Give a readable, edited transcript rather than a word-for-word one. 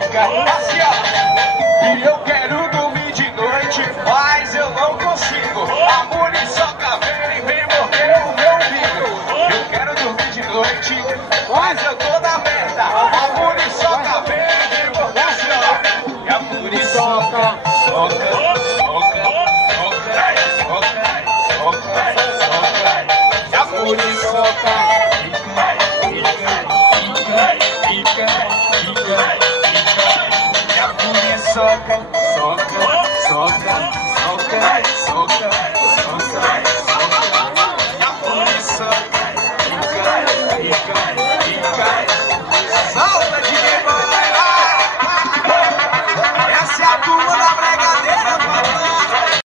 fica assim, ó. E eu quero dormir de noite, mas eu não consigo. A muriçoca vem morder o meu umbigo. Eu quero dormir de noite, mas eu tô na merda. A muriçoca vem morder assim, ó. E a muriçoca soca. Muriçoca, soca, soca, soca, soca, soca.